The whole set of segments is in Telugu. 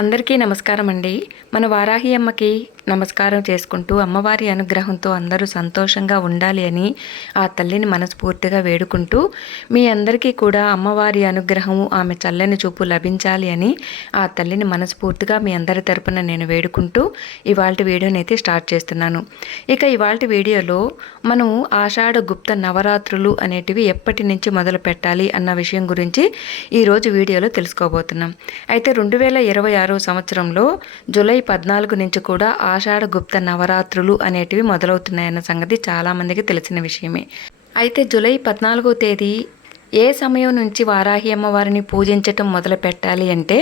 అందరికీ నమస్కారం అండి. మన వారాహి అమ్మకి నమస్కారం చేసుకుంటూ అమ్మవారి అనుగ్రహంతో అందరూ సంతోషంగా ఉండాలి అని ఆ తల్లిని మనస్ఫూర్తిగా వేడుకుంటూ మీ అందరికీ కూడా అమ్మవారి అనుగ్రహము ఆమె చల్లని చూపు లభించాలి అని ఆ తల్లిని మనస్ఫూర్తిగా మీ అందరి తరపున నేను వేడుకుంటూ ఇవాల్టి వీడియోని అయితే స్టార్ట్ చేస్తున్నాను. ఇక ఇవాల్టి వీడియోలో మనం ఆషాఢ గుప్త నవరాత్రులు అనేటివి ఎప్పటి నుంచి మొదలు పెట్టాలి అన్న విషయం గురించి ఈరోజు వీడియోలో తెలుసుకోబోతున్నాం. అయితే 2026 సంవత్సరంలో జూలై 14 నుంచి కూడా ఆషాఢ గుప్త నవరాత్రులు అనేటివి మొదలవుతున్నాయన్న సంగతి చాలామందికి తెలిసిన విషయమే. అయితే జూలై 14వ తేదీ ఏ సమయం నుంచి వారాహి అమ్మవారిని పూజించటం మొదలు పెట్టాలి అంటే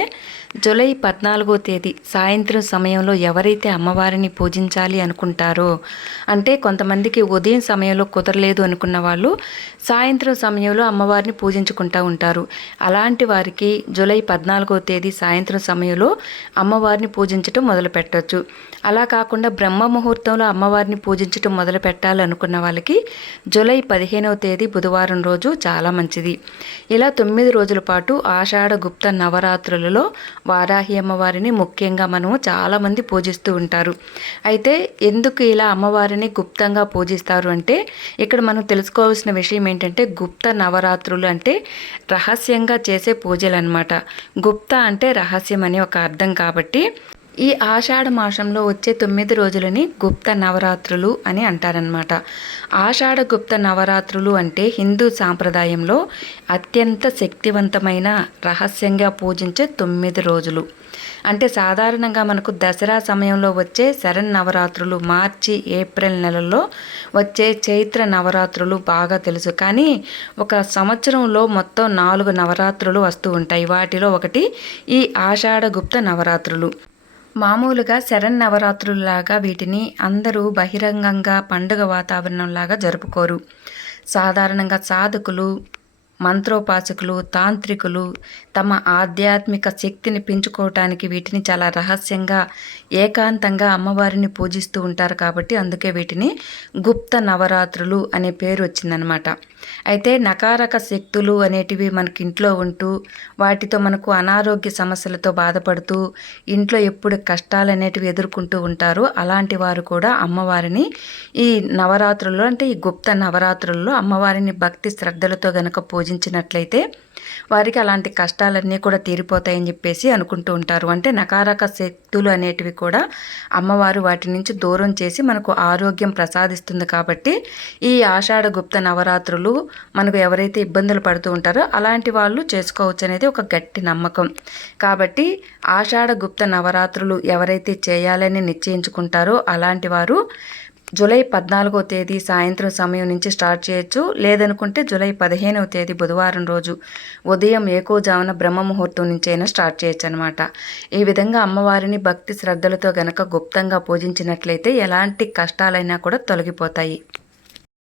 జూలై 14వ తేదీ సాయంత్రం సమయంలో ఎవరైతే అమ్మవారిని పూజించాలి అనుకుంటారో, అంటే కొంతమందికి ఉదయం సమయంలో కుదరలేదు అనుకున్న వాళ్ళు సాయంత్రం సమయంలో అమ్మవారిని పూజించుకుంటూ ఉంటారు. అలాంటి వారికి జూలై 14వ తేదీ సాయంత్రం సమయంలో అమ్మవారిని పూజించటం మొదలు పెట్టవచ్చు. అలా కాకుండా బ్రహ్మ ముహూర్తంలో అమ్మవారిని పూజించటం మొదలు పెట్టాలనుకున్న వాళ్ళకి జూలై 15వ తేదీ బుధవారం రోజు చాలా మంచిది. ఇలా 9 రోజుల పాటు ఆషాఢ గుప్త నవరాత్రులలో వారాహి అమ్మవారిని ముఖ్యంగా మనము చాలామంది పూజిస్తూ ఉంటారు. అయితే ఎందుకు ఇలా అమ్మవారిని గుప్తంగా పూజిస్తారు అంటే ఇక్కడ మనం తెలుసుకోవాల్సిన విషయం ఏంటంటే గుప్త నవరాత్రులు అంటే రహస్యంగా చేసే పూజలు అన్నమాట. గుప్త అంటే రహస్యం అని ఒక అర్థం కాబట్టి ఈ ఆషాఢ మాసంలో వచ్చే 9 రోజులని గుప్త నవరాత్రులు అని అంటారనమాట. ఆషాఢ గుప్త నవరాత్రులు అంటే హిందూ సాంప్రదాయంలో అత్యంత శక్తివంతమైన రహస్యంగా పూజించే 9 రోజులు. అంటే సాధారణంగా మనకు దసరా సమయంలో వచ్చే శరన్నవరాత్రులు, మార్చి ఏప్రిల్ నెలల్లో వచ్చే చైత్ర నవరాత్రులు బాగా తెలుసు. కానీ ఒక సంవత్సరంలో మొత్తం 4 నవరాత్రులు వస్తూ ఉంటాయి. వాటిలో ఒకటి ఈ ఆషాఢ గుప్త నవరాత్రులు. మామూలుగా శరన్నవరాత్రుల్లాగా వీటిని అందరూ బహిరంగంగా పండుగ వాతావరణంలాగా జరుపుకోరు. సాధారణంగా సాధకులు, మంత్రోపాసకులు, తాంత్రికులు తమ ఆధ్యాత్మిక శక్తిని పెంచుకోవటానికి వీటిని చాలా రహస్యంగా ఏకాంతంగా అమ్మవారిని పూజిస్తూ ఉంటారు. కాబట్టి అందుకే వీటిని గుప్త నవరాత్రులు అనే పేరు వచ్చిందనమాట. అయితే నకారక శక్తులు అనేటివి మనకి ఇంట్లో ఉంటూ వాటితో మనకు అనారోగ్య సమస్యలతో బాధపడుతూ ఇంట్లో ఎప్పుడు కష్టాలు అనేటివి ఎదుర్కొంటూ ఉంటారు. అలాంటి వారు కూడా అమ్మవారిని ఈ నవరాత్రుల్లో అంటే ఈ గుప్త నవరాత్రుల్లో అమ్మవారిని భక్తి శ్రద్ధలతో గనక పూజించినట్లయితే వారికి అలాంటి కష్టాలన్నీ కూడా తీరిపోతాయని చెప్పేసి అనుకుంటూ ఉంటారు. అంటే నకారక శక్తులు అనేటివి కూడా అమ్మవారు వాటి నుంచి దూరం చేసి మనకు ఆరోగ్యం ప్రసాదిస్తుంది. కాబట్టి ఈ ఆషాఢ గుప్త నవరాత్రులు మనకు ఎవరైతే ఇబ్బందులు పడుతూ ఉంటారో అలాంటి వాళ్ళు చేసుకోవచ్చు అనేది ఒక గట్టి నమ్మకం. కాబట్టి ఆషాఢ గుప్త నవరాత్రులు ఎవరైతే చేయాలని నిశ్చయించుకుంటారో అలాంటి వారు జూలై 14వ తేదీ సాయంత్రం సమయం నుంచి స్టార్ట్ చేయొచ్చు. లేదనుకుంటే జూలై 15వ తేదీ బుధవారం రోజు ఉదయం ఏకోజామున బ్రహ్మ ముహూర్తం నుంచి అయినా స్టార్ట్ చేయొచ్చు అనమాట. ఈ విధంగా అమ్మవారిని భక్తి శ్రద్ధలతో గనక గుప్తంగా పూజించినట్లయితే ఎలాంటి కష్టాలైనా కూడా తొలగిపోతాయి.